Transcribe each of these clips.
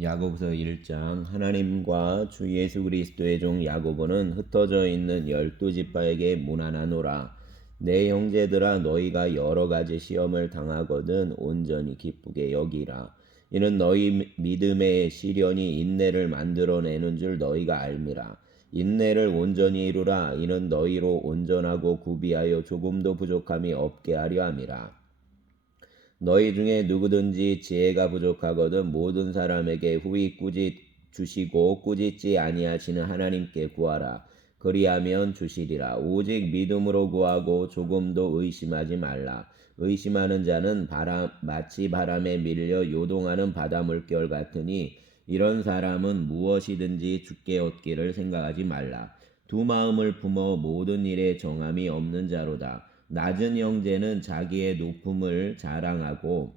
야고보서 1장. 하나님과 주 예수 그리스도의 종 야고보는 흩어져 있는 12지파에게 문안하노라. 내 형제들아, 너희가 여러 가지 시험을 당하거든 온전히 기쁘게 여기라. 이는 너희 믿음의 시련이 인내를 만들어내는 줄 너희가 알미라. 인내를 온전히 이루라. 이는 너희로 온전하고 구비하여 조금도 부족함이 없게 하려 함이라. 너희 중에 누구든지 지혜가 부족하거든 모든 사람에게 후히 꾸짖 주시고 꾸짖지 아니하시는 하나님께 구하라. 그리하면 주시리라. 오직 믿음으로 구하고 조금도 의심하지 말라. 의심하는 자는 마치 바람에 밀려 요동하는 바다 물결 같으니 이런 사람은 무엇이든지 주께 얻기를 생각하지 말라. 두 마음을 품어 모든 일에 정함이 없는 자로다. 낮은 형제는 자기의 높음을 자랑하고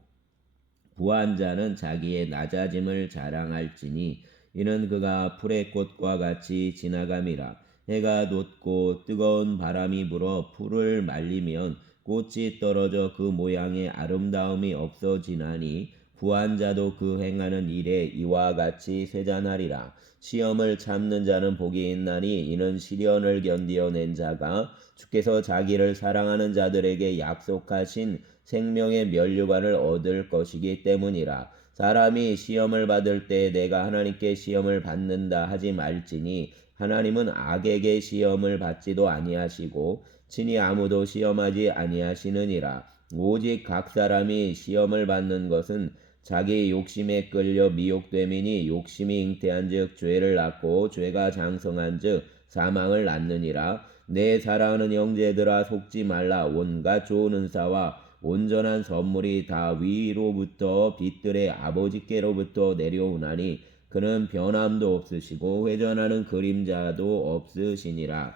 부한 자는 자기의 낮아짐을 자랑할지니 이는 그가 풀의 꽃과 같이 지나감이라. 해가 돋고 뜨거운 바람이 불어 풀을 말리면 꽃이 떨어져 그 모양의 아름다움이 없어지나니 부한 자도 그 행하는 일에 이와 같이 쇠잔하리라. 시험을 참는 자는 복이 있나니 이는 시련을 견디어낸 자가 주께서 자기를 사랑하는 자들에게 약속하신 생명의 면류관을 얻을 것이기 때문이라. 사람이 시험을 받을 때 내가 하나님께 시험을 받는다 하지 말지니 하나님은 악에게 시험을 받지도 아니하시고 친히 아무도 시험하지 아니하시느니라. 오직 각 사람이 시험을 받는 것은 자기 욕심에 끌려 미혹됨이니 욕심이 잉태한즉 죄를 낳고 죄가 장성한즉 사망을 낳느니라. 내 사랑하는 형제들아, 속지 말라. 온갖 좋은 은사와 온전한 선물이 다 위로부터 빛들의 아버지께로부터 내려오나니 그는 변함도 없으시고 회전하는 그림자도 없으시니라.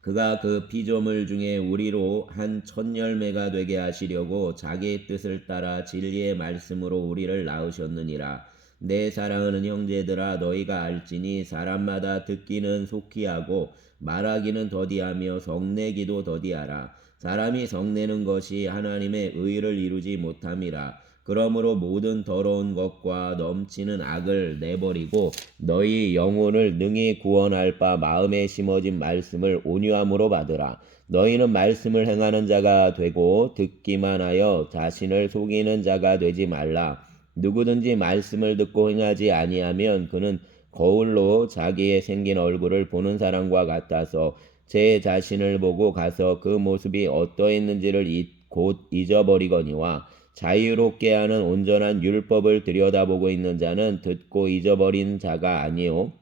그가 그 피조물 중에 우리로 한 첫 열매가 되게 하시려고 자기의 뜻을 따라 진리의 말씀으로 우리를 낳으셨느니라. 내 사랑하는 형제들아, 너희가 알지니 사람마다 듣기는 속히 하고 말하기는 더디하며 성내기도 더디하라. 사람이 성내는 것이 하나님의 의를 이루지 못함이라. 그러므로 모든 더러운 것과 넘치는 악을 내버리고 너희 영혼을 능히 구원할 바 마음에 심어진 말씀을 온유함으로 받으라. 너희는 말씀을 행하는 자가 되고 듣기만 하여 자신을 속이는 자가 되지 말라. 누구든지 말씀을 듣고 행하지 아니하면 그는 거울로 자기의 생긴 얼굴을 보는 사람과 같아서 제 자신을 보고 가서 그 모습이 어떠했는지를 곧 잊어버리거니와 자유롭게 하는 온전한 율법을 들여다보고 있는 자는 듣고 잊어버린 자가 아니요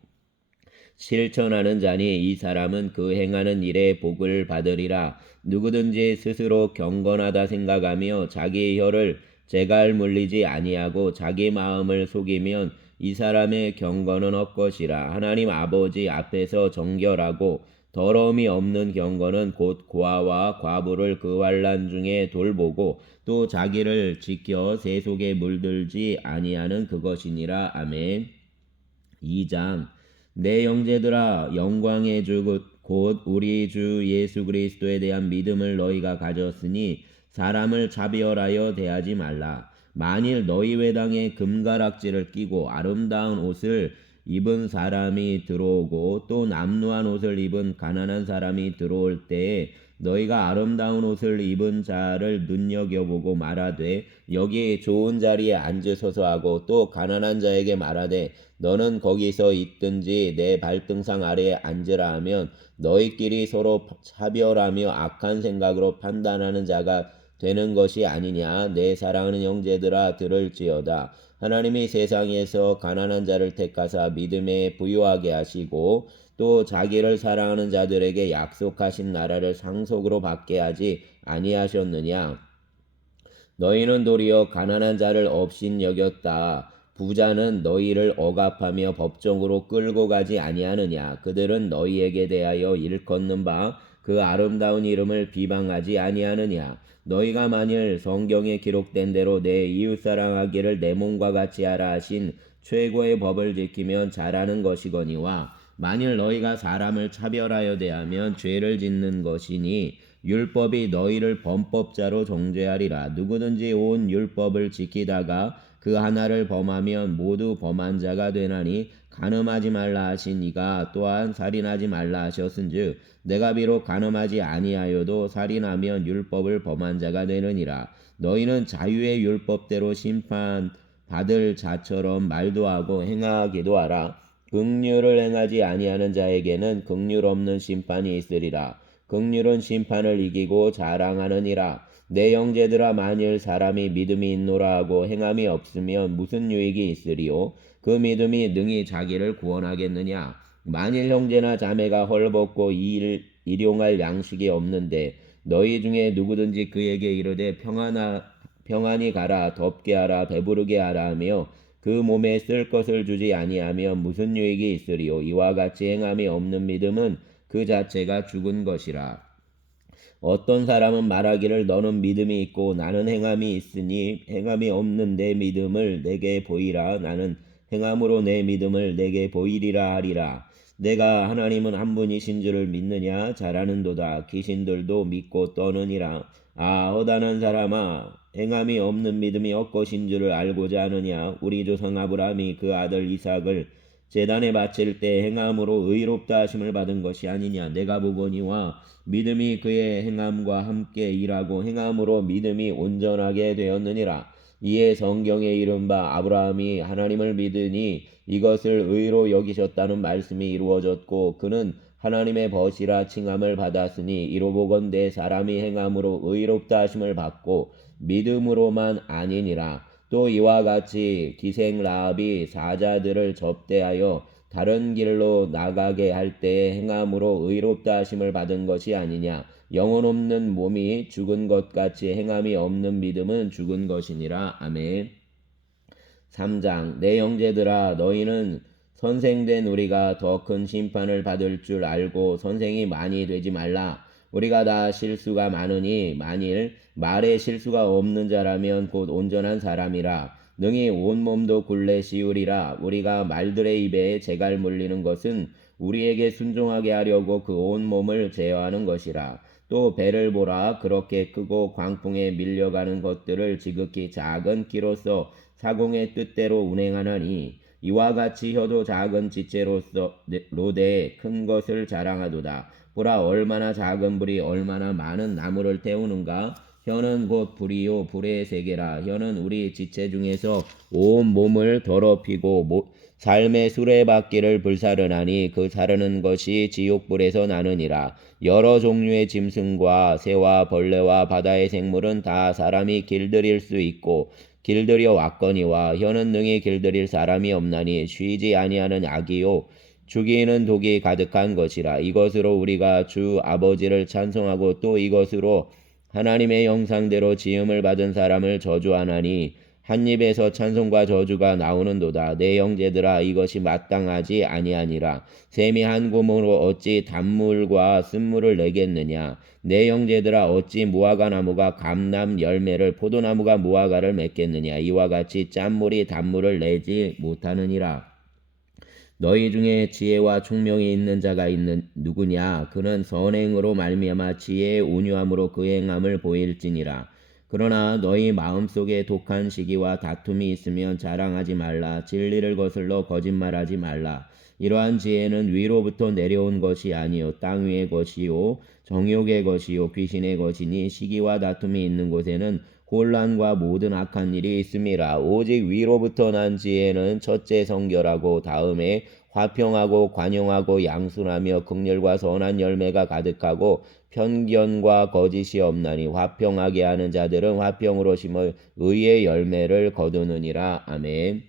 실천하는 자니 이 사람은 그 행하는 일에 복을 받으리라. 누구든지 스스로 경건하다 생각하며 자기의 혀를 재갈 물리지 아니하고 자기 마음을 속이면 이 사람의 경건은 헛것이라. 하나님 아버지 앞에서 정결하고 더러움이 없는 경건은 곧 고아와 과부를 그 환난 중에 돌보고 또 자기를 지켜 세속에 물들지 아니하는 그것이니라. 아멘. 2장. 내 형제들아, 영광의 주 곧 우리 주 예수 그리스도에 대한 믿음을 너희가 가졌으니 사람을 차별하여 대하지 말라. 만일 너희 회당에 금가락지를 끼고 아름다운 옷을 입은 사람이 들어오고 또 남루한 옷을 입은 가난한 사람이 들어올 때에 너희가 아름다운 옷을 입은 자를 눈여겨보고 말하되 여기 좋은 자리에 앉으소서 하고 또 가난한 자에게 말하되 너는 거기서 있든지 내 발등상 아래에 앉으라 하면 너희끼리 서로 차별하며 악한 생각으로 판단하는 자가 되는 것이 아니냐. 내 사랑하는 형제들아, 들을지어다. 하나님이 세상에서 가난한 자를 택하사 믿음에 부유하게 하시고 또 자기를 사랑하는 자들에게 약속하신 나라를 상속으로 받게 하지 아니하셨느냐. 너희는 도리어 가난한 자를 업신 여겼다. 부자는 너희를 억압하며 법정으로 끌고 가지 아니하느냐. 그들은 너희에게 대하여 일컫는 바 그 아름다운 이름을 비방하지 아니하느냐. 너희가 만일 성경에 기록된 대로 내 이웃 사랑하기를 내 몸과 같이 하라 하신 최고의 법을 지키면 잘하는 것이거니와 만일 너희가 사람을 차별하여 대하면 죄를 짓는 것이니 율법이 너희를 범법자로 정죄하리라. 누구든지 온 율법을 지키다가 그 하나를 범하면 모두 범한 자가 되나니 간음하지 말라 하신 이가 또한 살인하지 말라 하셨은즉 내가 비록 간음하지 아니하여도 살인하면 율법을 범한 자가 되느니라. 너희는 자유의 율법대로 심판 받을 자처럼 말도 하고 행하기도 하라. 긍휼을 행하지 아니하는 자에게는 긍휼 없는 심판이 있으리라. 긍휼은 심판을 이기고 자랑하느니라. 내 형제들아, 만일 사람이 믿음이 있노라 하고 행함이 없으면 무슨 유익이 있으리요? 그 믿음이 능히 자기를 구원하겠느냐? 만일 형제나 자매가 헐벗고 일용할 양식이 없는데 너희 중에 누구든지 그에게 이르되 평안히 가라, 덥게 하라, 배부르게 하라 하며 그 몸에 쓸 것을 주지 아니하면 무슨 유익이 있으리요? 이와 같이 행함이 없는 믿음은 그 자체가 죽은 것이라. 어떤 사람은 말하기를 너는 믿음이 있고 나는 행함이 있으니 행함이 없는 내 믿음을 내게 보이라. 나는 행함으로 내 믿음을 내게 보이리라 하리라. 내가 하나님은 한 분이신 줄을 믿느냐? 잘하는도다. 귀신들도 믿고 떠느니라. 아, 허다한 사람아, 행함이 없는 믿음이 헛것인 줄을 알고자 하느냐? 우리 조상 아브라함이 그 아들 이삭을 제단에 바칠 때 행함으로 의롭다 하심을 받은 것이 아니냐? 내가 보거니와 믿음이 그의 행함과 함께 일하고 행함으로 믿음이 온전하게 되었느니라. 이에 성경에 이른 바 아브라함이 하나님을 믿으니 이것을 의로 여기셨다는 말씀이 이루어졌고 그는 하나님의 벗이라 칭함을 받았으니 이로 보건대 사람이 행함으로 의롭다 하심을 받고 믿음으로만 아니니라. 또 이와 같이 기생 라합이 사자들을 접대하여 다른 길로 나가게 할 때에 행함으로 의롭다 하심을 받은 것이 아니냐. 영혼 없는 몸이 죽은 것 같이 행함이 없는 믿음은 죽은 것이니라. 아멘. 3장. 내 형제들아, 너희는 선생된 우리가 더 큰 심판을 받을 줄 알고 선생이 많이 되지 말라. 우리가 다 실수가 많으니 만일 말에 실수가 없는 자라면 곧 온전한 사람이라. 능히 온몸도 굴레 씌우리라. 우리가 말들의 입에 재갈 물리는 것은 우리에게 순종하게 하려고 그 온몸을 제어하는 것이라. 또 배를 보라. 그렇게 크고 광풍에 밀려가는 것들을 지극히 작은 끼로서 사공의 뜻대로 운행하나니 이와 같이 혀도 작은 지체로서 로되 큰 것을 자랑하도다. 보라, 얼마나 작은 불이 얼마나 많은 나무를 태우는가. 혀는 곧 불이요 불의 세계라. 혀는 우리 지체 중에서 온 몸을 더럽히고 삶의 수레바퀴를 불사르나니 그 사르는 것이 지옥불에서 나느니라. 여러 종류의 짐승과 새와 벌레와 바다의 생물은 다 사람이 길들일 수 있고 길들여 왔거니와 혀는 능히 길들일 사람이 없나니 쉬지 아니하는 악이요 죽이는 독이 가득한 것이라. 이것으로 우리가 주 아버지를 찬송하고 또 이것으로 하나님의 형상대로 지음을 받은 사람을 저주하나니 한 입에서 찬송과 저주가 나오는도다. 내 형제들아, 이것이 마땅하지 아니하니라. 샘이 한 구멍으로 어찌 단물과 쓴물을 내겠느냐. 내 형제들아, 어찌 무화과 나무가 감람 열매를 포도나무가 무화과를 맺겠느냐. 이와 같이 짠물이 단물을 내지 못하느니라. 너희 중에 지혜와 총명이 있는 자가 누구냐? 그는 선행으로 말미암아 지혜의 온유함으로 그 행함을 보일지니라. 그러나 너희 마음속에 독한 시기와 다툼이 있으면 자랑하지 말라. 진리를 거슬러 거짓말하지 말라. 이러한 지혜는 위로부터 내려온 것이 아니요 땅 위의 것이요 정욕의 것이요 귀신의 것이니 시기와 다툼이 있는 곳에는 혼란과 모든 악한 일이 있음이라. 오직 위로부터 난 지혜는 첫째 성결하고 다음에 화평하고 관용하고 양순하며 긍휼과 선한 열매가 가득하고 편견과 거짓이 없나니 화평하게 하는 자들은 화평으로 심어 의의 열매를 거두느니라. 아멘.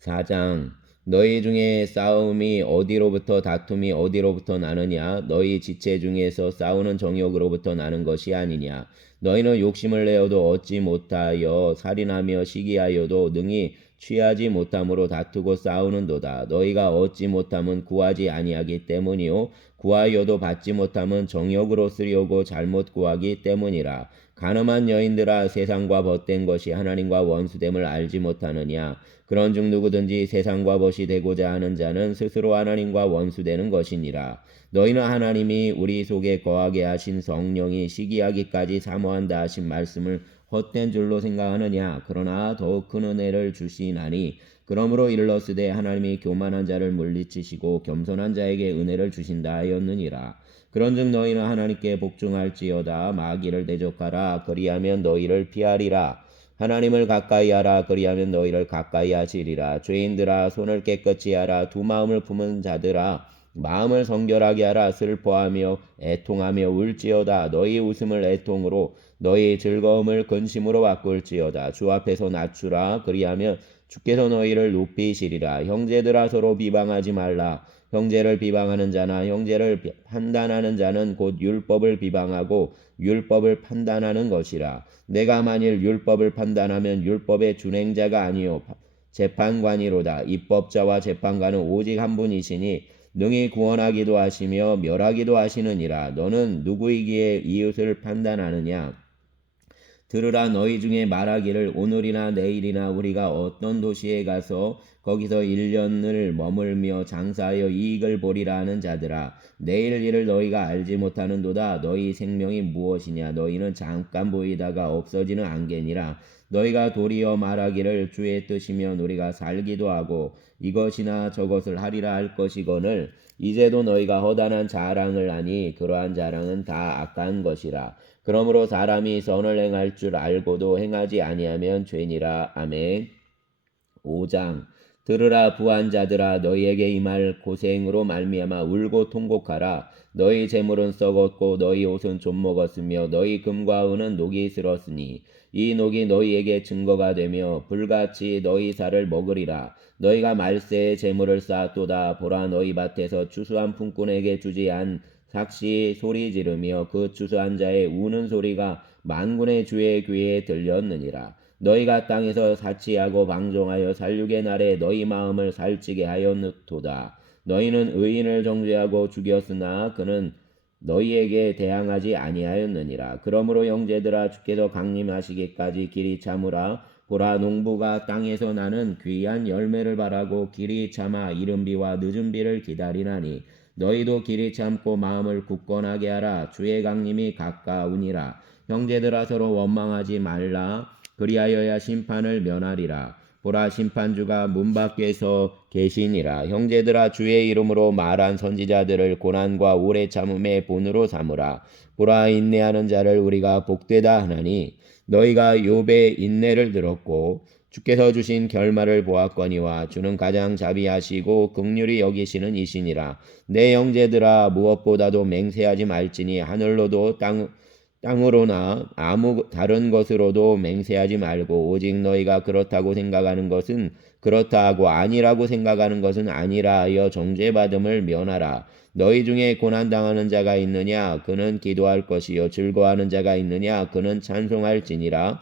4장. 너희 중에 싸움이 어디로부터 다툼이 어디로부터 나느냐? 너희 지체 중에서 싸우는 정욕으로부터 나는 것이 아니냐? 너희는 욕심을 내어도 얻지 못하여 살인하며 시기하여도 능히 취하지 못함으로 다투고 싸우는도다. 너희가 얻지 못함은 구하지 아니하기 때문이요 구하여도 받지 못함은 정욕으로 쓰려고 잘못 구하기 때문이라. 간음한 여인들아, 세상과 벗된 것이 하나님과 원수됨을 알지 못하느냐? 그런즉 누구든지 세상과 벗이 되고자 하는 자는 스스로 하나님과 원수되는 것이니라. 너희는 하나님이 우리 속에 거하게 하신 성령이 시기하기까지 사모한다 하신 말씀을 헛된 줄로 생각하느냐. 그러나 더욱 큰 은혜를 주시나니 그러므로 일렀으되 하나님이 교만한 자를 물리치시고 겸손한 자에게 은혜를 주신다 하였느니라. 그런즉 너희는 하나님께 복종할지어다. 마귀를 대적하라. 그리하면 너희를 피하리라. 하나님을 가까이하라. 그리하면 너희를 가까이하시리라. 죄인들아 손을 깨끗이 하라. 두 마음을 품은 자들아 마음을 성결하게 하라. 슬퍼하며 애통하며 울지어다. 너희 웃음을 애통으로 너희 즐거움을 근심으로 바꿀지어다. 주 앞에서 낮추라. 그리하면 주께서 너희를 높이시리라. 형제들아 서로 비방하지 말라. 형제를 비방하는 자나 형제를 판단하는 자는 곧 율법을 비방하고 율법을 판단하는 것이라. 내가 만일 율법을 판단하면 율법의 준행자가 아니요 재판관이로다. 입법자와 재판관은 오직 한 분이시니 능히 구원하기도 하시며 멸하기도 하시느니라. 너는 누구이기에 이웃을 판단하느냐? 들으라. 너희 중에 말하기를 오늘이나 내일이나 우리가 어떤 도시에 가서 거기서 1년을 머물며 장사하여 이익을 보리라 하는 자들아, 내일 일을 너희가 알지 못하는도다. 너희 생명이 무엇이냐? 너희는 잠깐 보이다가 없어지는 안개니라. 너희가 도리어 말하기를 주의 뜻이면 우리가 살기도 하고 이것이나 저것을 하리라 할 것이거늘 이제도 너희가 허다한 자랑을 하니 그러한 자랑은 다 악한 것이라. 그러므로 사람이 선을 행할 줄 알고도 행하지 아니하면 죄니라. 아멘. 5장. 들으라. 부한 자들아 너희에게 임할 고생으로 말미암아 울고 통곡하라. 너희 재물은 썩었고 너희 옷은 좀먹었으며 너희 금과 은은 녹이 슬었으니 이 녹이 너희에게 증거가 되며 불같이 너희 살을 먹으리라. 너희가 말세에 재물을 쌓았도다. 보라. 너희 밭에서 추수한 품꾼에게 주지 않 삭시 소리 지르며 그 추수한 자의 우는 소리가 만군의 주의 귀에 들렸느니라. 너희가 땅에서 사치하고 방종하여 살육의 날에 너희 마음을 살찌게 하였도다. 너희는 의인을 정죄하고 죽였으나 그는 너희에게 대항하지 아니하였느니라. 그러므로 형제들아 주께서 강림하시기까지 길이 참으라. 보라. 농부가 땅에서 나는 귀한 열매를 바라고 길이 참아 이른 비와 늦은 비를 기다리나니 너희도 길이 참고 마음을 굳건하게 하라. 주의 강림이 가까우니라. 형제들아 서로 원망하지 말라. 그리하여야 심판을 면하리라. 보라. 심판주가 문 밖에서 계시니라. 형제들아 주의 이름으로 말한 선지자들을 고난과 오래 참음의 본으로 삼으라. 보라. 인내하는 자를 우리가 복되다 하나니 너희가 욥의 인내를 들었고 주께서 주신 결말을 보았거니와 주는 가장 자비하시고 긍휼히 여기시는 이시니라. 내 형제들아 무엇보다도 맹세하지 말지니 하늘로도 땅으로나 아무 다른 것으로도 맹세하지 말고 오직 너희가 그렇다고 생각하는 것은 그렇다 하고 아니라고 생각하는 것은 아니라 하여 정죄받음을 면하라. 너희 중에 고난당하는 자가 있느냐? 그는 기도할 것이요 즐거워하는 자가 있느냐? 그는 찬송할지니라.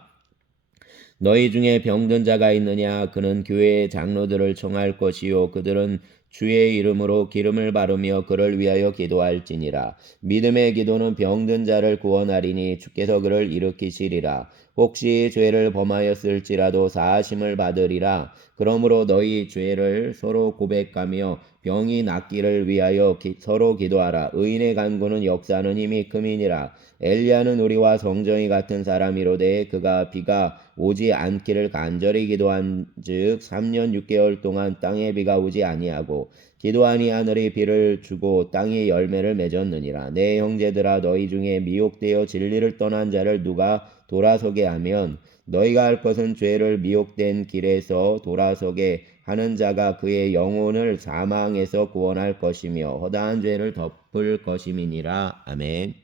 너희 중에 병든 자가 있느냐? 그는 교회의 장로들을 청할 것이요 그들은 주의 이름으로 기름을 바르며 그를 위하여 기도할지니라. 믿음의 기도는 병든 자를 구원하리니 주께서 그를 일으키시리라. 혹시 죄를 범하였을지라도 사하심을 받으리라. 그러므로 너희 죄를 서로 고백하며 병이 낫기를 위하여 서로 기도하라. 의인의 간구는 역사하는 힘이 큼이니라. 엘리야는 우리와 성정이 같은 사람이로되 그가 비가 오지 않기를 간절히 기도한즉 3년 6개월 동안 땅에 비가 오지 아니하고 기도하니 하늘이 비를 주고 땅이 열매를 맺었느니라. 내 형제들아 너희 중에 미혹되어 진리를 떠난 자를 누가 돌아서게 하면 너희가 할 것은 죄를 미혹된 길에서 돌아서게 하는 자가 그의 영혼을 사망에서 구원할 것이며 허다한 죄를 덮을 것임이니라. 아멘.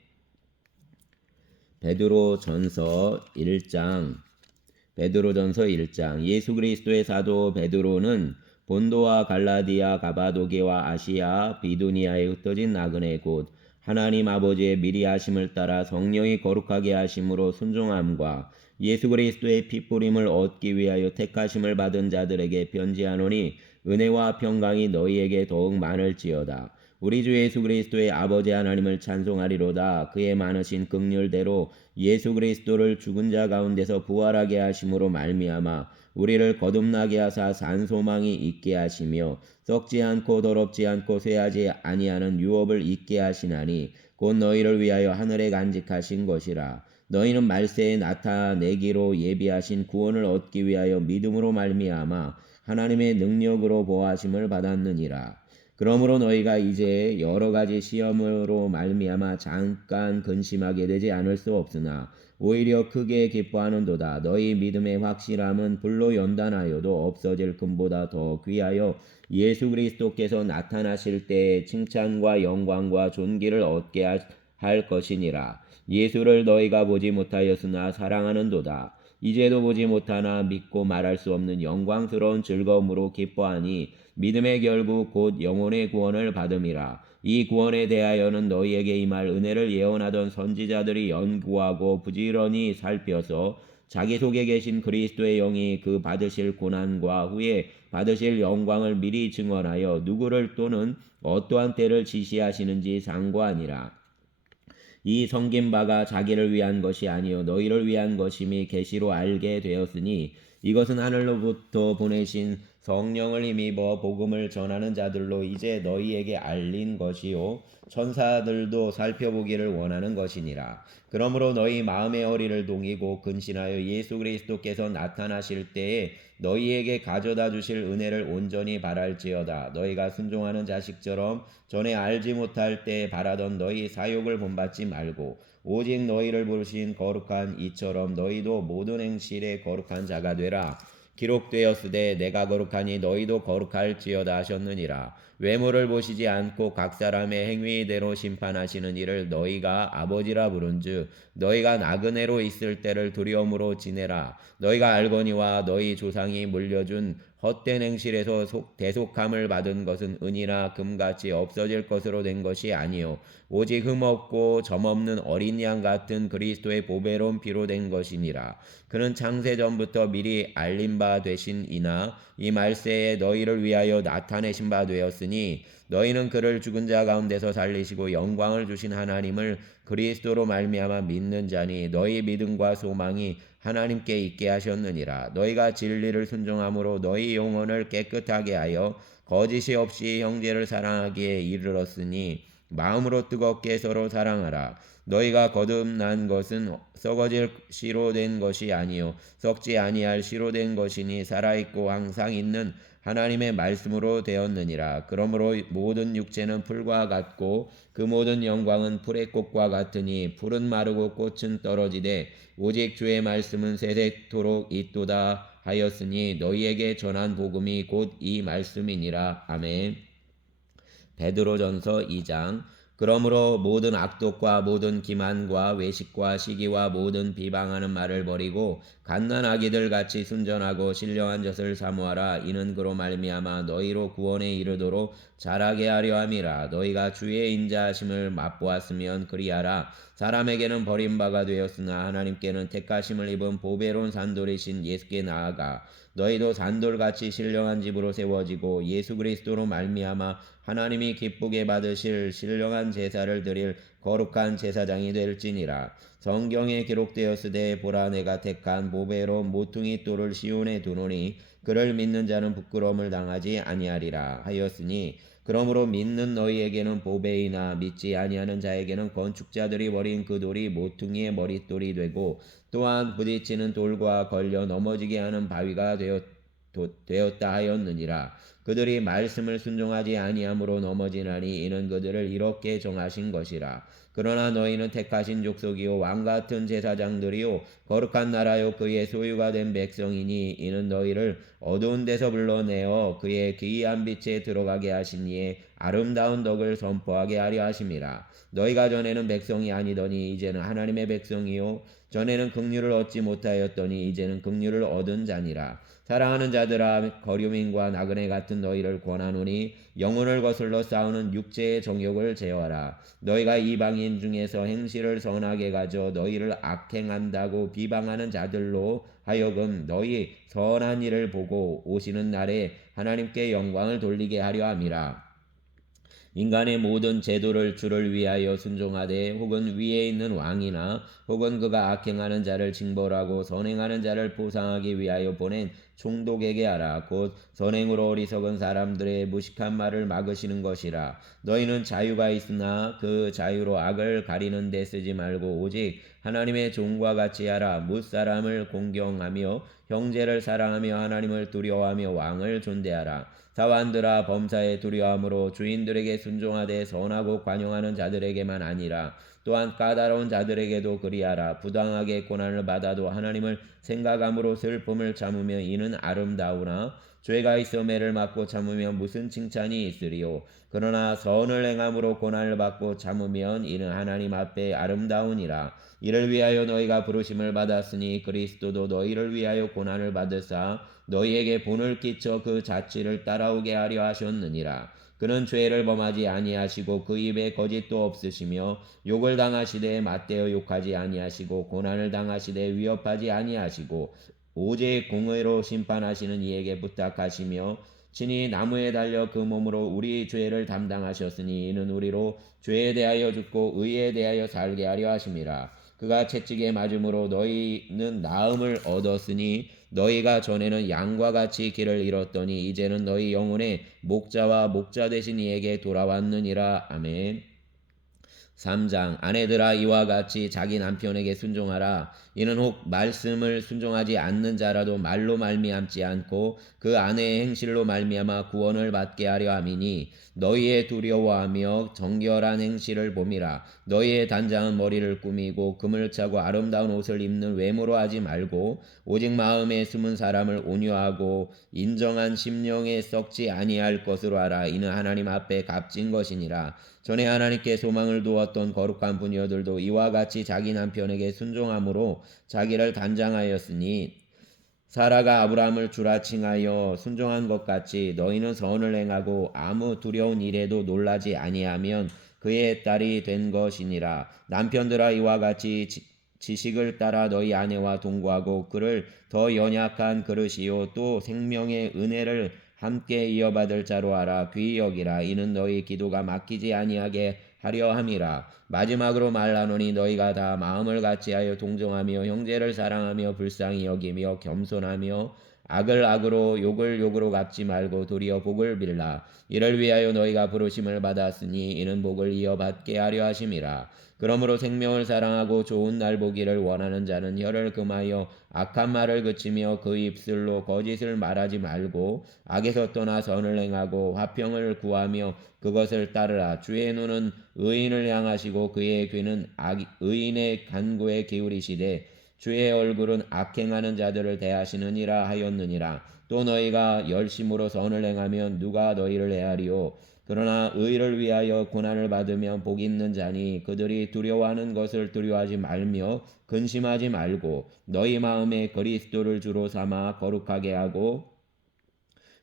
베드로전서 1장. 베드로전서 1장. 예수 그리스도의 사도 베드로는 본도와 갈라디아 가바도게와 아시아 비두니아에 흩어진 나그네 곧 하나님 아버지의 미리 하심을 따라 성령이 거룩하게 하심으로 순종함과 예수 그리스도의 피뿌림을 얻기 위하여 택하심을 받은 자들에게 편지하노니 은혜와 평강이 너희에게 더욱 많을지어다. 우리 주 예수 그리스도의 아버지 하나님을 찬송하리로다. 그의 많으신 긍휼대로 예수 그리스도를 죽은 자 가운데서 부활하게 하심으로 말미암아 우리를 거듭나게 하사 산 소망이 있게 하시며 썩지 않고 더럽지 않고 쇠하지 아니하는 유업을 있게 하시나니 곧 너희를 위하여 하늘에 간직하신 것이라. 너희는 말세에 나타내기로 예비하신 구원을 얻기 위하여 믿음으로 말미암아 하나님의 능력으로 보호하심을 받았느니라. 그러므로 너희가 이제 여러 가지 시험으로 말미암아 잠깐 근심하게 되지 않을 수 없으나 오히려 크게 기뻐하는도다. 너희 믿음의 확실함은 불로 연단하여도 없어질 금보다 더 귀하여 예수 그리스도께서 나타나실 때에 칭찬과 영광과 존귀를 얻게 할 것이니라. 예수를 너희가 보지 못하였으나 사랑하는도다. 이제도 보지 못하나 믿고 말할 수 없는 영광스러운 즐거움으로 기뻐하니 믿음의 결국 곧 영혼의 구원을 받음이라. 이 구원에 대하여는 너희에게 임할 은혜를 예언하던 선지자들이 연구하고 부지런히 살펴서 자기 속에 계신 그리스도의 영이 그 받으실 고난과 후에 받으실 영광을 미리 증언하여 누구를 또는 어떠한 때를 지시하시는지 상고하니라. 이 섬긴 바가 자기를 위한 것이 아니요 너희를 위한 것임이 계시로 알게 되었으니 이것은 하늘로부터 보내신 성령을 힘입어 복음을 전하는 자들로 이제 너희에게 알린 것이요 천사들도 살펴보기를 원하는 것이니라. 그러므로 너희 마음의 허리를 동이고 근신하여 예수 그리스도께서 나타나실 때에 너희에게 가져다 주실 은혜를 온전히 바랄지어다. 너희가 순종하는 자식처럼 전에 알지 못할 때 바라던 너희 사욕을 본받지 말고 오직 너희를 부르신 거룩한 이처럼 너희도 모든 행실에 거룩한 자가 되라. 기록되었으되 내가 거룩하니 너희도 거룩할지어다 하셨느니라. 외모를 보시지 않고 각 사람의 행위대로 심판하시는 이를 너희가 아버지라 부른즉 너희가 나그네로 있을 때를 두려움으로 지내라. 너희가 알거니와 너희 조상이 물려준 헛된 행실에서 대속함을 받은 것은 은이나 금같이 없어질 것으로 된 것이 아니요 오직 흠없고 점없는 어린 양 같은 그리스도의 보배로운 피로 된 것이니라. 그는 창세 전부터 미리 알린 바 되신 이나 이 말세에 너희를 위하여 나타내신 바 되었으니 너희는 그를 죽은 자 가운데서 살리시고 영광을 주신 하나님을 그리스도로 말미암아 믿는 자니 너희 믿음과 소망이 하나님께 있게 하셨느니라. 너희가 진리를 순종함으로 너희 영혼을 깨끗하게 하여 거짓이 없이 형제를 사랑하기에 이르렀으니 마음으로 뜨겁게 서로 사랑하라. 너희가 거듭난 것은 썩어질 씨로 된 것이 아니요 썩지 아니할 씨로 된 것이니 살아있고 항상 있는 하나님의 말씀으로 되었느니라. 그러므로 모든 육체는 풀과 같고 그 모든 영광은 풀의 꽃과 같으니 풀은 마르고 꽃은 떨어지되 오직 주의 말씀은 세세토록 있도다 하였으니 너희에게 전한 복음이 곧 이 말씀이니라. 아멘. 베드로전서 2장. 그러므로 모든 악독과 모든 기만과 외식과 시기와 모든 비방하는 말을 버리고 갓난아기들 같이 순전하고 신령한 젖을 사모하라. 이는 그로 말미암아 너희로 구원에 이르도록 자라게 하려 함이라. 너희가 주의 인자하심을 맛보았으면 그리하라. 사람에게는 버림바가 되었으나 하나님께는 택하심을 입은 보배로운 산돌이신 예수께 나아가 너희도 산돌같이 신령한 집으로 세워지고 예수 그리스도로 말미암아 하나님이 기쁘게 받으실 신령한 제사를 드릴 거룩한 제사장이 될지니라. 성경에 기록되었으되 보라 내가 택한 보배로운 모퉁이 돌을 시온에 두노니 그를 믿는 자는 부끄러움을 당하지 아니하리라 하였으니 그러므로 믿는 너희에게는 보배이나 믿지 아니하는 자에게는 건축자들이 버린 그 돌이 모퉁이의 머릿돌이 되고 또한 부딪히는 돌과 걸려 넘어지게 하는 바위가 되었다 하였느니라. 그들이 말씀을 순종하지 아니함으로 넘어지나니 이는 그들을 이렇게 정하신 것이라. 그러나 너희는 택하신 족속이요 왕같은 제사장들이요 거룩한 나라요 그의 소유가 된 백성이니 이는 너희를 어두운 데서 불러내어 그의 기이한 빛에 들어가게 하신 이의 아름다운 덕을 선포하게 하려 하심이라. 너희가 전에는 백성이 아니더니 이제는 하나님의 백성이요 전에는 긍휼을 얻지 못하였더니 이제는 긍휼을 얻은 자니라. 사랑하는 자들아 거류민과 나그네 같은 너희를 권하노니 영혼을 거슬러 싸우는 육체의 정욕을 제어하라. 너희가 이방인 중에서 행실을 선하게 가져 너희를 악행한다고 비방하는 자들로 하여금 너희 선한 일을 보고 오시는 날에 하나님께 영광을 돌리게 하려 함이라. 인간의 모든 제도를 주를 위하여 순종하되 혹은 위에 있는 왕이나 혹은 그가 악행하는 자를 징벌하고 선행하는 자를 보상하기 위하여 보낸 총독에게 하라. 곧 선행으로 어리석은 사람들의 무식한 말을 막으시는 것이라. 너희는 자유가 있으나 그 자유로 악을 가리는 데 쓰지 말고 오직 하나님의 종과 같이 하라. 무사람을 공경하며 형제를 사랑하며 하나님을 두려워하며 왕을 존대하라. 사환들아, 범사에 두려워함으로 주인들에게 순종하되 선하고 관용하는 자들에게만 아니라 또한 까다로운 자들에게도 그리하라. 부당하게 고난을 받아도 하나님을 생각함으로 슬픔을 참으며 이는 아름다우나 죄가 있어 매를 맞고 참으면 무슨 칭찬이 있으리요. 그러나 선을 행함으로 고난을 받고 참으면 이는 하나님 앞에 아름다우니라. 이를 위하여 너희가 부르심을 받았으니 그리스도도 너희를 위하여 고난을 받으사 너희에게 본을 끼쳐 그 자취를 따라오게 하려 하셨느니라. 그는 죄를 범하지 아니하시고 그 입에 거짓도 없으시며 욕을 당하시되 맞대어 욕하지 아니하시고 고난을 당하시되 위협하지 아니하시고 오직 공의로 심판하시는 이에게 부탁하시며 친히 나무에 달려 그 몸으로 우리 죄를 담당하셨으니 이는 우리로 죄에 대하여 죽고 의에 대하여 살게 하려 하심이라. 그가 채찍에 맞음으로 너희는 나음을 얻었으니 너희가 전에는 양과 같이 길을 잃었더니 이제는 너희 영혼의 목자와 목자 되신 이에게 돌아왔느니라. 아멘. 3장 아내들아 이와 같이 자기 남편에게 순종하라. 이는 혹 말씀을 순종하지 않는 자라도 말로 말미암지 않고 그 아내의 행실로 말미암아 구원을 받게 하려 함이니 너희의 두려워하며 정결한 행실을 봄이라. 너희의 단장은 머리를 꾸미고 금을 차고 아름다운 옷을 입는 외모로 하지 말고 오직 마음에 숨은 사람을 온유하고 인정한 심령에 썩지 아니할 것으로 하라. 이는 하나님 앞에 값진 것이니라. 전에 하나님께 소망을 두었던 거룩한 부녀들도 이와 같이 자기 남편에게 순종함으로 자기를 단장하였으니 사라가 아브라함을 주라칭하여 순종한 것 같이 너희는 선을 행하고 아무 두려운 일에도 놀라지 아니하면 그의 딸이 된 것이니라. 남편들아 이와 같이 지식을 따라 너희 아내와 동거하고 그를 더 연약한 그릇이요 또 생명의 은혜를 함께 이어받을 자로 하라. 귀히 여기라. 이는 너희 기도가 막히지 아니하게 하려 함이라. 마지막으로 말하노니 너희가 다 마음을 같이하여 동정하며 형제를 사랑하며 불쌍히 여기며 겸손하며 악을 악으로 욕을 욕으로 갚지 말고 도리어 복을 빌라. 이를 위하여 너희가 부르심을 받았으니 이는 복을 이어받게 하려 하심이라. 그러므로 생명을 사랑하고 좋은 날 보기를 원하는 자는 혀를 금하여 악한 말을 그치며 그 입술로 거짓을 말하지 말고 악에서 떠나 선을 행하고 화평을 구하며 그것을 따르라. 주의 눈은 의인을 향하시고 그의 귀는 의인의 간구에 기울이시되 주의 얼굴은 악행하는 자들을 대하시느니라 하였느니라. 또 너희가 열심으로 선을 행하면 누가 너희를 해하리요. 그러나 의를 위하여 고난을 받으면 복 있는 자니 그들이 두려워하는 것을 두려워하지 말며 근심하지 말고 너희 마음에 그리스도를 주로 삼아 거룩하게 하고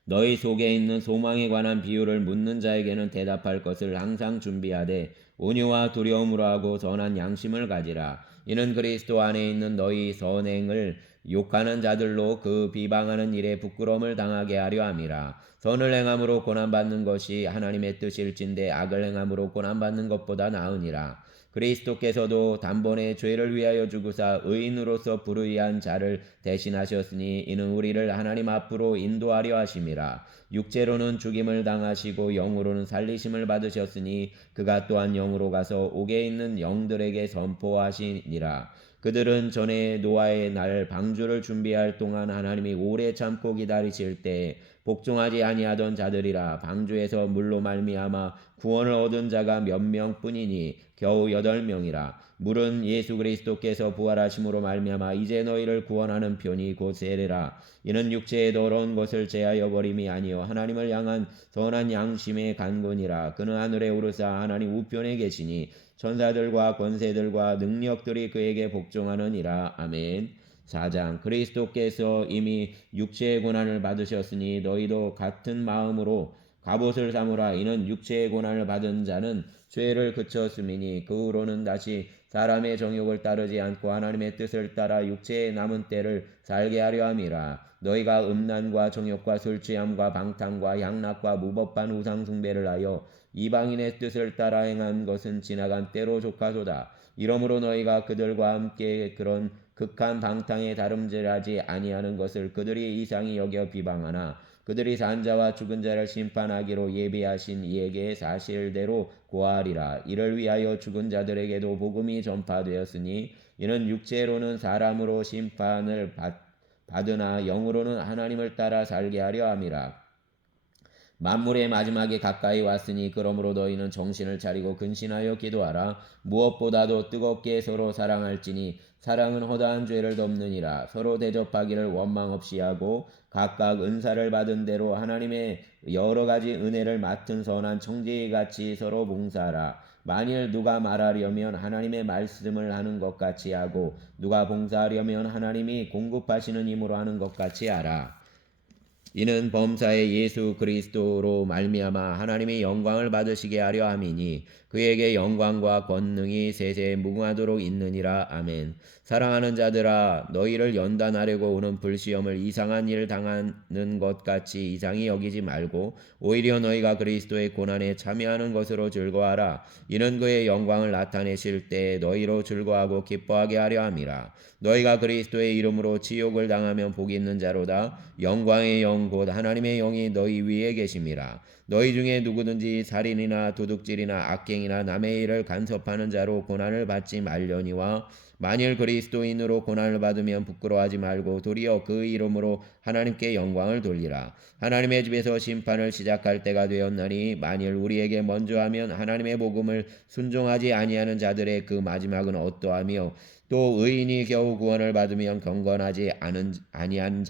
너희 속에 있는 소망에 관한 비유를 묻는 자에게는 대답할 것을 항상 준비하되 온유와 두려움으로 하고 선한 양심을 가지라. 이는 그리스도 안에 있는 너희 선행을 욕하는 자들로 그 비방하는 일에 부끄러움을 당하게 하려 함이라. 선을 행함으로 고난받는 것이 하나님의 뜻일진데 악을 행함으로 고난받는 것보다 나으니라. 그리스도께서도 단번에 죄를 위하여 죽으사 의인으로서 불의한 자를 대신하셨으니 이는 우리를 하나님 앞으로 인도하려 하심이라. 육체로는 죽임을 당하시고 영으로는 살리심을 받으셨으니 그가 또한 영으로 가서 옥에 있는 영들에게 선포하시니라. 그들은 전에 노아의 날 방주를 준비할 동안 하나님이 오래 참고 기다리실 때에 복종하지 아니하던 자들이라. 방주에서 물로 말미암아 구원을 얻은 자가 몇 명뿐이니 겨우 8명이라. 물은 예수 그리스도께서 부활하심으로 말미암아 이제 너희를 구원하는 편이 곧 세례라. 이는 육체의 더러운 것을 제하여 버림이 아니요 하나님을 향한 선한 양심의 간구니라. 그는 하늘에 오르사 하나님 우편에 계시니 천사들과 권세들과 능력들이 그에게 복종하느니라. 아멘. 4장 그리스도께서 이미 육체의 고난을 받으셨으니 너희도 같은 마음으로 갑옷을 삼으라. 이는 육체의 고난을 받은 자는 죄를 그쳤음이니 그 후로는 다시 사람의 정욕을 따르지 않고 하나님의 뜻을 따라 육체의 남은 때를 살게 하려 함이라. 너희가 음란과 정욕과 술 취함과 방탕과 향락과 무법한 우상 숭배를 하여 이방인의 뜻을 따라 행한 것은 지나간 때로 족하도다. 이러므로 너희가 그들과 함께 그런 극한 방탕에 다름질하지 아니하는 것을 그들이 이상히 여겨 비방하나 그들이 산 자와 죽은 자를 심판하기로 예비하신 이에게 사실대로 고하리라. 이를 위하여 죽은 자들에게도 복음이 전파되었으니 이는 육체로는 사람으로 심판을 받으나 영으로는 하나님을 따라 살게 하려 함이라. 만물의 마지막이 가까이 왔으니 그러므로 너희는 정신을 차리고 근신하여 기도하라. 무엇보다도 뜨겁게 서로 사랑할지니 사랑은 허다한 죄를 덮느니라. 서로 대접하기를 원망 없이 하고 각각 은사를 받은 대로 하나님의 여러 가지 은혜를 맡은 선한 청지기 같이 서로 봉사하라. 만일 누가 말하려면 하나님의 말씀을 하는 것 같이 하고 누가 봉사하려면 하나님이 공급하시는 힘으로 하는 것 같이 하라. 이는 범사의 예수 그리스도로 말미암아 하나님의 영광을 받으시게 하려 함이니 그에게 영광과 권능이 세세 무궁하도록 있느니라. 아멘. 사랑하는 자들아, 너희를 연단하려고 오는 불시험을 이상한 일 당하는 것 같이 이상히 여기지 말고 오히려 너희가 그리스도의 고난에 참여하는 것으로 즐거워하라. 이는 그의 영광을 나타내실 때 너희로 즐거워하고 기뻐하게 하려 함이라. 너희가 그리스도의 이름으로 치욕을 당하면 복이 있는 자로다. 영광의 영 곧 하나님의 영이 너희 위에 계심이라. 너희 중에 누구든지 살인이나 도둑질이나 악행이나 남의 일을 간섭하는 자로 고난을 받지 말려니와 만일 그리스도인으로 고난을 받으면 부끄러워하지 말고 도리어 그 이름으로 하나님께 영광을 돌리라. 하나님의 집에서 심판을 시작할 때가 되었나니 만일 우리에게 먼저 하면 하나님의 복음을 순종하지 아니하는 자들의 그 마지막은 어떠하며 또 의인이 겨우 구원을 받으면 경건하지 아니한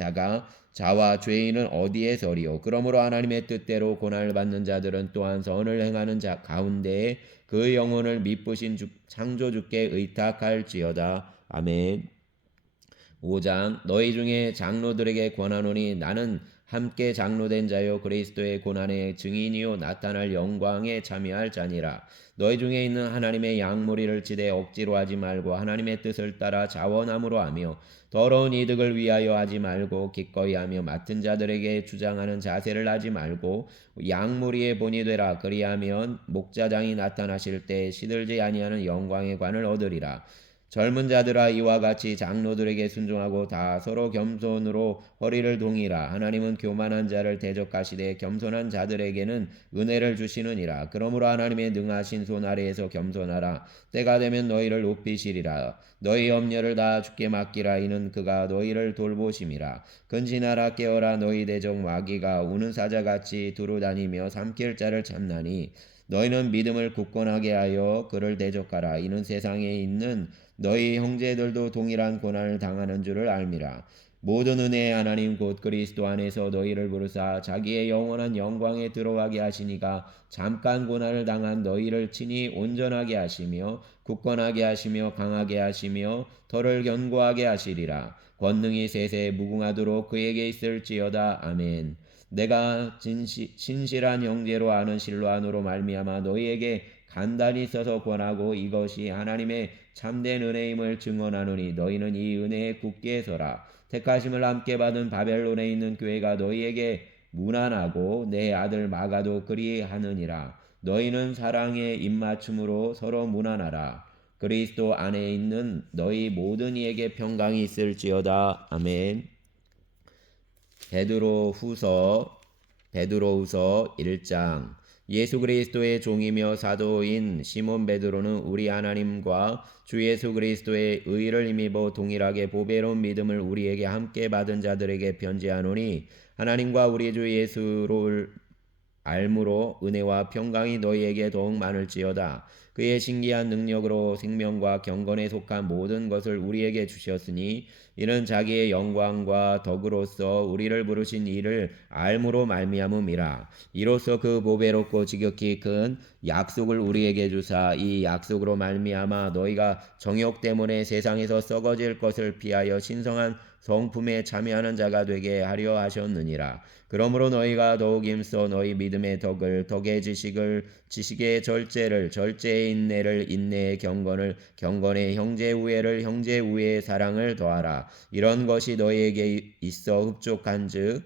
자와 죄인은 어디에 서리요. 그러므로 하나님의 뜻대로 고난을 받는 자들은 또한 선을 행하는 자 가운데에 그 영혼을 미쁘신 창조주께 의탁할지어다. 아멘. 5장 너희 중에 장로들에게 권하노니 나는 함께 장로된 자요 그리스도의 고난의 증인이요 나타날 영광에 참여할 자니라. 너희 중에 있는 하나님의 양무리를 치되 억지로 하지 말고 하나님의 뜻을 따라 자원함으로 하며 더러운 이득을 위하여 하지 말고 기꺼이 하며 맡은 자들에게 주장하는 자세를 하지 말고 양무리의 본이 되라. 그리하면 목자장이 나타나실 때 시들지 아니하는 영광의 관을 얻으리라. 젊은 자들아 이와 같이 장로들에게 순종하고 다 서로 겸손으로 허리를 동이라. 하나님은 교만한 자를 대적하시되 겸손한 자들에게는 은혜를 주시느니라. 그러므로 하나님의 능하신 손 아래에서 겸손하라. 때가 되면 너희를 높이시리라. 너희 염려를 다 주께 맡기라. 이는 그가 너희를 돌보심이라. 근신하라. 깨어라. 너희 대적 마귀가 우는 사자같이 두루다니며 삼킬 자를 찾나니 너희는 믿음을 굳건하게 하여 그를 대적하라. 이는 세상에 있는 너희 형제들도 동일한 고난을 당하는 줄을 알미라. 모든 은혜의 하나님 곧 그리스도 안에서 너희를 부르사 자기의 영원한 영광에 들어가게 하시니가 잠깐 고난을 당한 너희를 친히 온전하게 하시며 굳건하게 하시며 강하게 하시며 털을 견고하게 하시리라. 권능이 세세 무궁하도록 그에게 있을지어다. 아멘. 내가 진실한 형제로 아는 실로안으로 말미암아 너희에게 간단히 써서 권하고 이것이 하나님의 참된 은혜임을 증언하노니 너희는 이 은혜에 굳게 서라. 택하심을 함께 받은 바벨론에 있는 교회가 너희에게 무난하고 내 아들 마가도 그리하느니라. 너희는 사랑의 입맞춤으로 서로 무난하라. 그리스도 안에 있는 너희 모든 이에게 평강이 있을지어다. 아멘. 베드로후서 1장 예수 그리스도의 종이며 사도인 시몬 베드로는 우리 하나님과 주 예수 그리스도의 의를 힘입어 동일하게 보배로운 믿음을 우리에게 함께 받은 자들에게 편지하노니 하나님과 우리 주 예수를 알므로 은혜와 평강이 너희에게 더욱 많을지어다. 그의 신기한 능력으로 생명과 경건에 속한 모든 것을 우리에게 주셨으니 이는 자기의 영광과 덕으로서 우리를 부르신 이를 알므로 말미암음이라. 이로써 그 보배롭고 지극히 큰 약속을 우리에게 주사 이 약속으로 말미암아 너희가 정욕 때문에 세상에서 썩어질 것을 피하여 신성한 성품에 참여하는 자가 되게 하려 하셨느니라. 그러므로 너희가 더욱 힘써 너희 믿음의 덕을 덕의 지식을 지식의 절제를 절제의 인내를 인내의 경건을 경건의 형제 우애를 형제 우애의 사랑을 더하라. 이런 것이 너희에게 있어 흡족한즉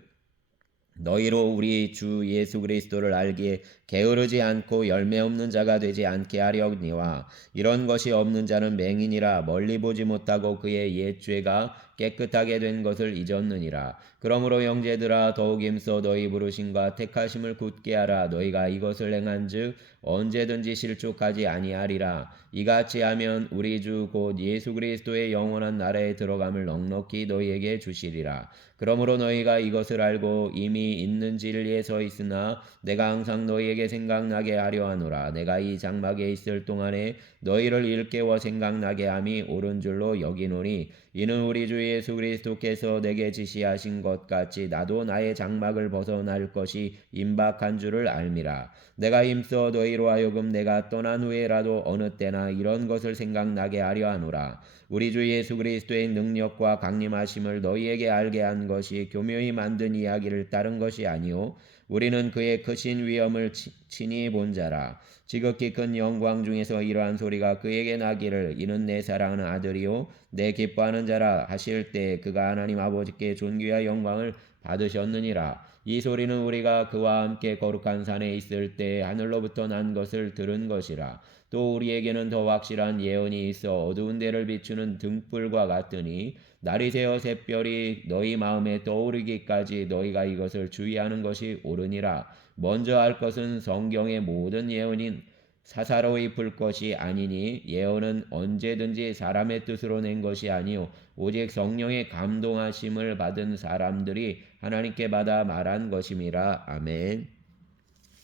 너희로 우리 주 예수 그리스도를 알기에 게으르지 않고 열매 없는 자가 되지 않게 하려니와 이런 것이 없는 자는 맹인이라 멀리 보지 못하고 그의 옛 죄가 깨끗하게 된 것을 잊었느니라. 그러므로 형제들아 더욱 힘써 너희 부르심과 택하심을 굳게 하라. 너희가 이것을 행한즉 언제든지 실족하지 아니하리라. 이같이 하면 우리 주 곧 예수 그리스도의 영원한 나라에 들어감을 넉넉히 너희에게 주시리라. 그러므로 너희가 이것을 알고 이미 있는 진리에 서 있으나 내가 항상 너희에게 생각나게 하려 하노라. 내가 이 장막에 있을 동안에 너희를 일깨워 생각나게 함이 옳은 줄로 여기노니 이는 우리 주 예수 그리스도께서 내게 지시하신 것 같이 나도 나의 장막을 벗어날 것이 임박한 줄을 알미라. 내가 힘써 너희로 하여금 내가 떠난 후에라도 어느 때나 이런 것을 생각나게 하려 하노라. 우리 주 예수 그리스도의 능력과 강림하심을 너희에게 알게 한 것이 교묘히 만든 이야기를 따른 것이 아니요 우리는 그의 크신 위엄을 친히 본 자라. 지극히 큰 영광 중에서 이러한 소리가 그에게 나기를 이는 내 사랑하는 아들이요 내 기뻐하는 자라 하실 때 그가 하나님 아버지께 존귀와 영광을 받으셨느니라. 이 소리는 우리가 그와 함께 거룩한 산에 있을 때 하늘로부터 난 것을 들은 것이라. 또 우리에게는 더 확실한 예언이 있어 어두운 데를 비추는 등불과 같으니 날이 새어 샛별이 너희 마음에 떠오르기까지 너희가 이것을 주의하는 것이 옳으니라. 먼저 할 것은 성경의 모든 예언인 사사로이 풀 것이 아니니 예언은 언제든지 사람의 뜻으로 낸 것이 아니요 오직 성령의 감동하심을 받은 사람들이 하나님께 받아 말한 것임이라. 아멘.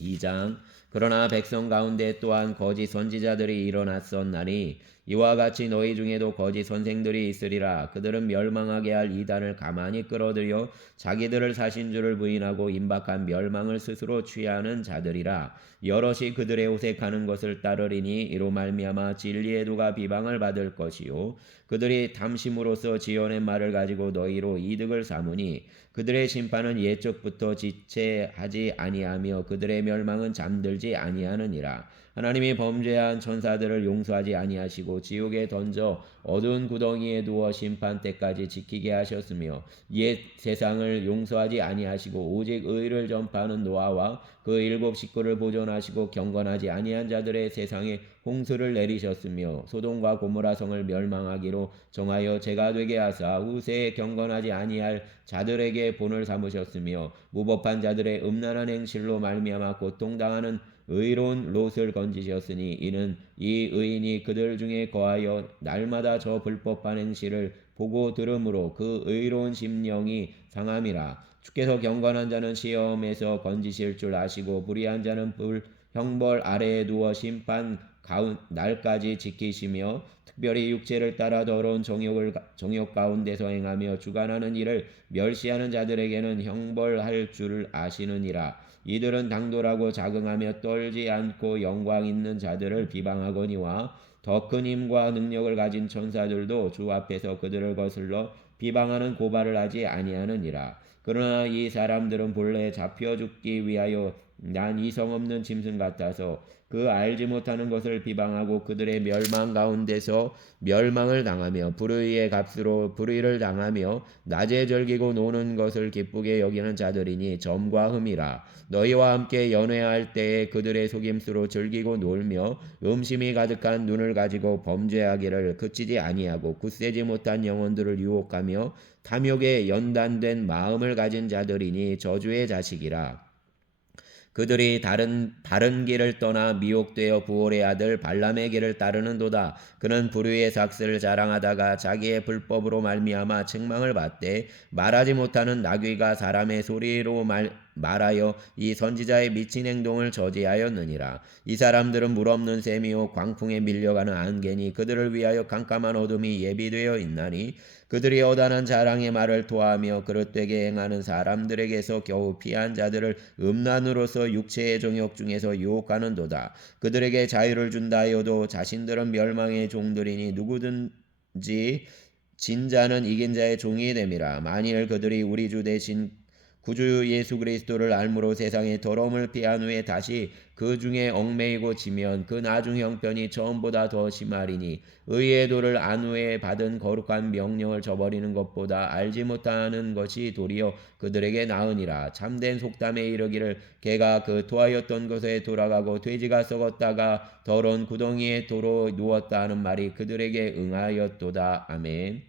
2장. 그러나 백성 가운데 또한 거짓 선지자들이 일어났었나니 이와 같이 너희 중에도 거짓 선생들이 있으리라. 그들은 멸망하게 할 이단을 가만히 끌어들여 자기들을 사신 줄을 부인하고 임박한 멸망을 스스로 취하는 자들이라. 여럿이 그들의 호색하는 것을 따르리니 이로 말미암아 진리의 도가 비방을 받을 것이요 그들이 탐심으로써 지어낸 말을 가지고 너희로 이득을 삼으니 그들의 심판은 예적부터 지체하지 아니하며 그들의 멸망은 잠들지 아니하느니라. 하나님이 범죄한 천사들을 용서하지 아니하시고 지옥에 던져 어두운 구덩이에 두어 심판 때까지 지키게 하셨으며 옛 세상을 용서하지 아니하시고 오직 의를 전파하는 노아와 그 일곱 식구를 보존하시고 경건하지 아니한 자들의 세상에 홍수를 내리셨으며 소돔과 고모라 성을 멸망하기로 정하여 죄가 되게 하사 후세에 경건하지 아니할 자들에게 본을 삼으셨으며 무법한 자들의 음란한 행실로 말미암아 고통당하는 의로운 롯을 건지셨으니 이는 이 의인이 그들 중에 거하여 날마다 저 불법한 행실을 보고 들으므로 그 의로운 심령이 상함이라. 주께서 경건한 자는 시험에서 건지실 줄 아시고 불의한 자는 불 형벌 아래에 두어 심판 날까지 지키시며 특별히 육체를 따라 더러운 정욕 가운데서 행하며 주관하는 일을 멸시하는 자들에게는 형벌할 줄을 아시느니라. 이들은 당돌하고 자긍하며 떨지 않고 영광 있는 자들을 비방하거니와 더 큰 힘과 능력을 가진 천사들도 주 앞에서 그들을 거슬러 비방하는 고발을 하지 아니하느니라. 그러나 이 사람들은 본래 잡혀 죽기 위하여 난 이성 없는 짐승 같아서 그 알지 못하는 것을 비방하고 그들의 멸망 가운데서 멸망을 당하며 불의의 값으로 불의를 당하며 낮에 즐기고 노는 것을 기쁘게 여기는 자들이니 점과 흠이라. 너희와 함께 연회할 때에 그들의 속임수로 즐기고 놀며 음심이 가득한 눈을 가지고 범죄하기를 그치지 아니하고 굳세지 못한 영혼들을 유혹하며 탐욕에 연단된 마음을 가진 자들이니 저주의 자식이라. 그들이 바른 길을 떠나 미혹되어 부올의 아들 발람의 길을 따르는도다. 그는 불의의 삭스를 자랑하다가 자기의 불법으로 말미암아 책망을 받되 말하지 못하는 나귀가 사람의 소리로 말하여 이 선지자의 미친 행동을 저지하였느니라. 이 사람들은 물 없는 샘이요 광풍에 밀려가는 안개니 그들을 위하여 캄캄한 어둠이 예비되어 있나니 그들이 어단한 자랑의 말을 토하며 그릇되게 행하는 사람들에게서 겨우 피한 자들을 음란으로서 육체의 정욕 중에서 유혹하는도다. 그들에게 자유를 준다 하여도 자신들은 멸망의 종들이니 누구든지 진 자는 이긴 자의 종이 됨이라. 만일 그들이 우리 주 대신 구주 예수 그리스도를 알므로 세상의 더러움을 피한 후에 다시 그 중에 얽매이고 지면 그 나중 형편이 처음보다 더 심하리니 의의 도를 안 후에 받은 거룩한 명령을 저버리는 것보다 알지 못하는 것이 도리어 그들에게 나으니라. 참된 속담에 이르기를 개가 그 토하였던 곳에 돌아가고 돼지가 썩었다가 더러운 구덩이에 도로 누웠다 하는 말이 그들에게 응하였도다. 아멘.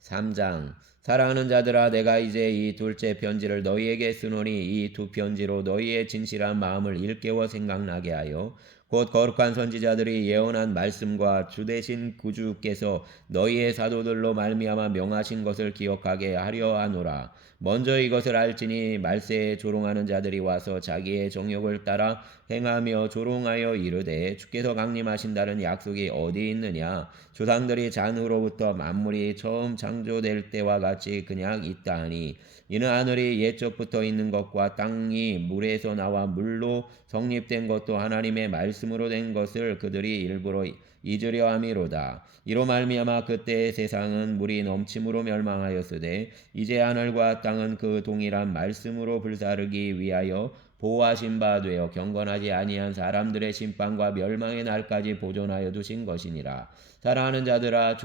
3장. 사랑하는 자들아, 내가 이제 이 둘째 편지를 너희에게 쓰노니 이 두 편지로 너희의 진실한 마음을 일깨워 생각나게 하여 곧 거룩한 선지자들이 예언한 말씀과 주 되신 구주께서 너희의 사도들로 말미암아 명하신 것을 기억하게 하려 하노라. 먼저 이것을 알지니 말세에 조롱하는 자들이 와서 자기의 정욕을 따라 행하며 조롱하여 이르되 주께서 강림하신다는 약속이 어디 있느냐. 조상들이 잔후로부터 만물이 처음 창조될 때와 같이 그냥 있다 하니 이는 하늘이 옛적부터 있는 것과 땅이 물에서 나와 물로 성립된 것도 하나님의 말씀으로 된 것을 그들이 일부러 잊으려 함이로다. 이로 말미암아 그때의 세상은 물이 넘침으로 멸망하였으되 이제 하늘과 땅은 그 동일한 말씀으로 불사르기 위하여 보호하신 바 되어 경건하지 아니한 사람들의 심판과 멸망의 날까지 보존하여 두신 것이니라. 사랑하는 자들아,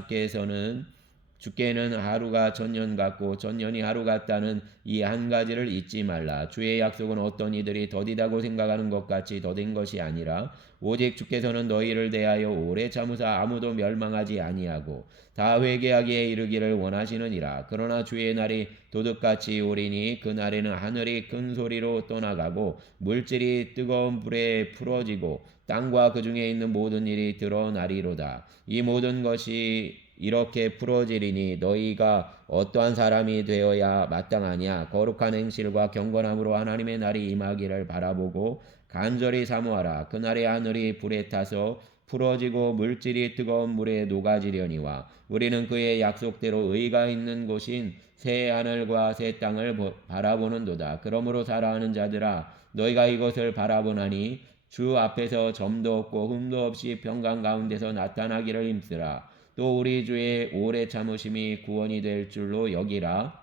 주께는 하루가 천년 같고 천년이 하루 같다는 이 한 가지를 잊지 말라. 주의 약속은 어떤 이들이 더디다고 생각하는 것 같이 더딘 것이 아니라 오직 주께서는 너희를 대하여 오래 참으사 아무도 멸망하지 아니하고 다 회개하기에 이르기를 원하시느니라. 그러나 주의 날이 도둑같이 오리니 그 날에는 하늘이 큰 소리로 떠나가고 물질이 뜨거운 불에 풀어지고 땅과 그 중에 있는 모든 일이 드러나리로다. 이 모든 것이 이렇게 풀어지리니 너희가 어떠한 사람이 되어야 마땅하냐. 거룩한 행실과 경건함으로 하나님의 날이 임하기를 바라보고 간절히 사모하라. 그날의 하늘이 불에 타서 풀어지고 물질이 뜨거운 물에 녹아지려니와 우리는 그의 약속대로 의가 있는 곳인 새 하늘과 새 땅을 바라보는도다. 그러므로 사랑하는 자들아, 너희가 이것을 바라보나니 주 앞에서 점도 없고 흠도 없이 평강 가운데서 나타나기를 힘쓰라. 또 우리 주의 오래 참으심이 구원이 될 줄로 여기라.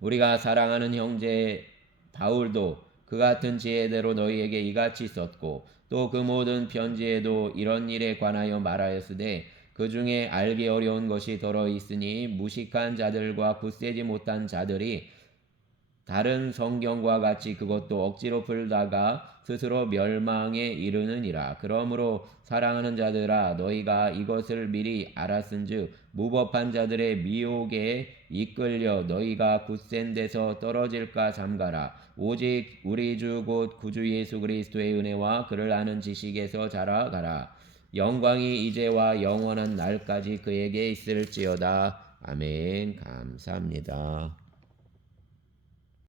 우리가 사랑하는 형제 바울도 그 같은 지혜대로 너희에게 이같이 썼고 또 그 모든 편지에도 이런 일에 관하여 말하였으되 그 중에 알기 어려운 것이 더러 있으니 무식한 자들과 굳세지 못한 자들이 다른 성경과 같이 그것도 억지로 풀다가 스스로 멸망에 이르느니라. 그러므로 사랑하는 자들아, 너희가 이것을 미리 알았은즉 무법한 자들의 미혹에 이끌려 너희가 굳센 데서 떨어질까 삼가라. 오직 우리 주 곧 구주 예수 그리스도의 은혜와 그를 아는 지식에서 자라가라. 영광이 이제와 영원한 날까지 그에게 있을지어다. 아멘. 감사합니다.